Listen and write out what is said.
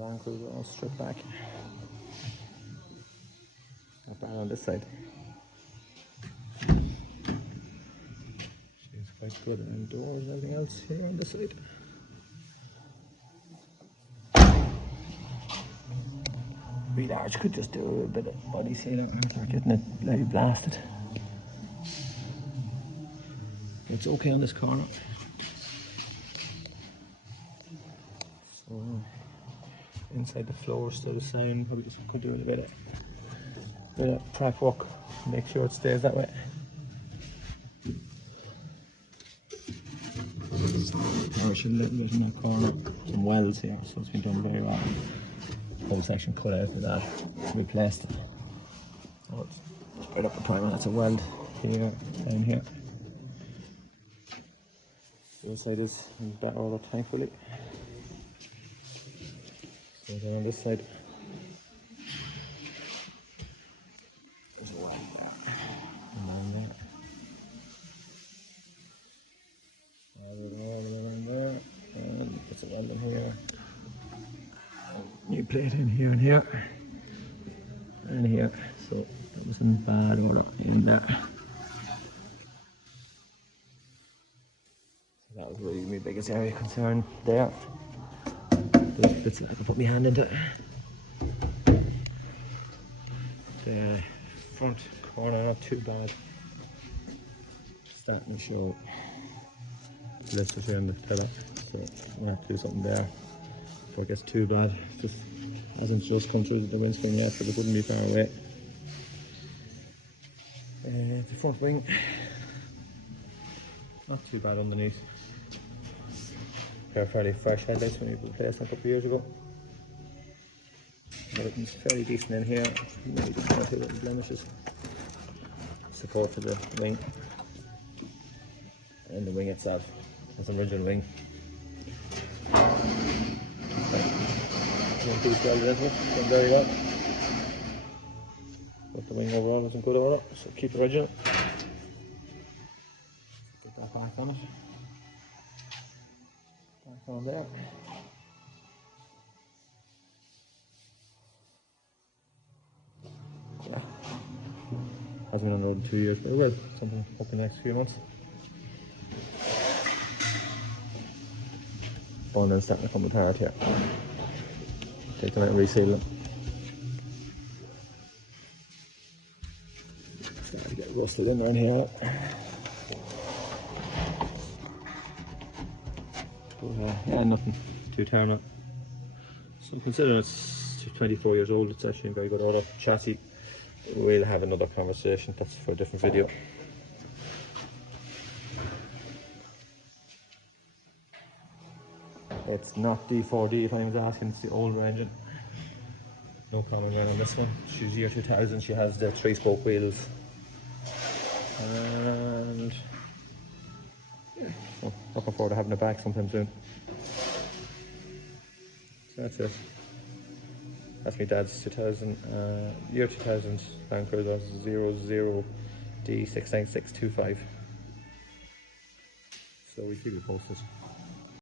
Landcruiser all stripped back. Not bad on this side. Seems quite good indoors and everything else here on this side. Pretty large, could just do a bit of body sealer and start getting it like blasted. It's okay on this corner. So inside the floor still the same, probably just could do a bit of prep work, make sure it stays that way. Polish a little bit in that corner, some welds here, so it's been done very well. Whole section cut out of that, replaced it. So it's spread up the primer, that's a weld here, down here. The inside is in better order, thankfully. So then on this side, there's a weld there, and then there. All the way around there, and it's a weld in here. New plate in here and here, and here. So that was in bad order in there. That was really my biggest area of concern there. Those bits that I can put my hand into. The front corner not too bad. Starting to show blisters here in the pillar, so I'm gonna have to do something there before it gets too bad. Just hasn't just come through the windscreen yet, but it wouldn't be far away. The front wing, not too bad underneath. They're fairly fresh headlights when we replaced them a couple of years ago. Everything's fairly decent in here. Maybe just one or two little blemishes. Support for the wing. And the wing itself. It's an original wing. One piece well into it, done very well. But the wing overall is in good order, so keep the original. Put that back on it. Back on there. Yeah. Hasn't been on the road in 2 years, but it will. Something up in the next few months. Bonding's starting to come apart here. Take them out and reseal them. Starting to get rusted in around here. But yeah, nothing too terrible. So considering it's 24 years old, it's actually in very good order. Chassis, we'll have another conversation, that's for a different video. It's not D4D if anyone's asking, it's the older engine. No comment on this one. She's year 2000, she has the 3-spoke wheels. And yeah, well, looking forward to having it back sometime soon. So that's it. That's my dad's 2000, year 2000 Landcruiser 00D69625. So we keep it posted.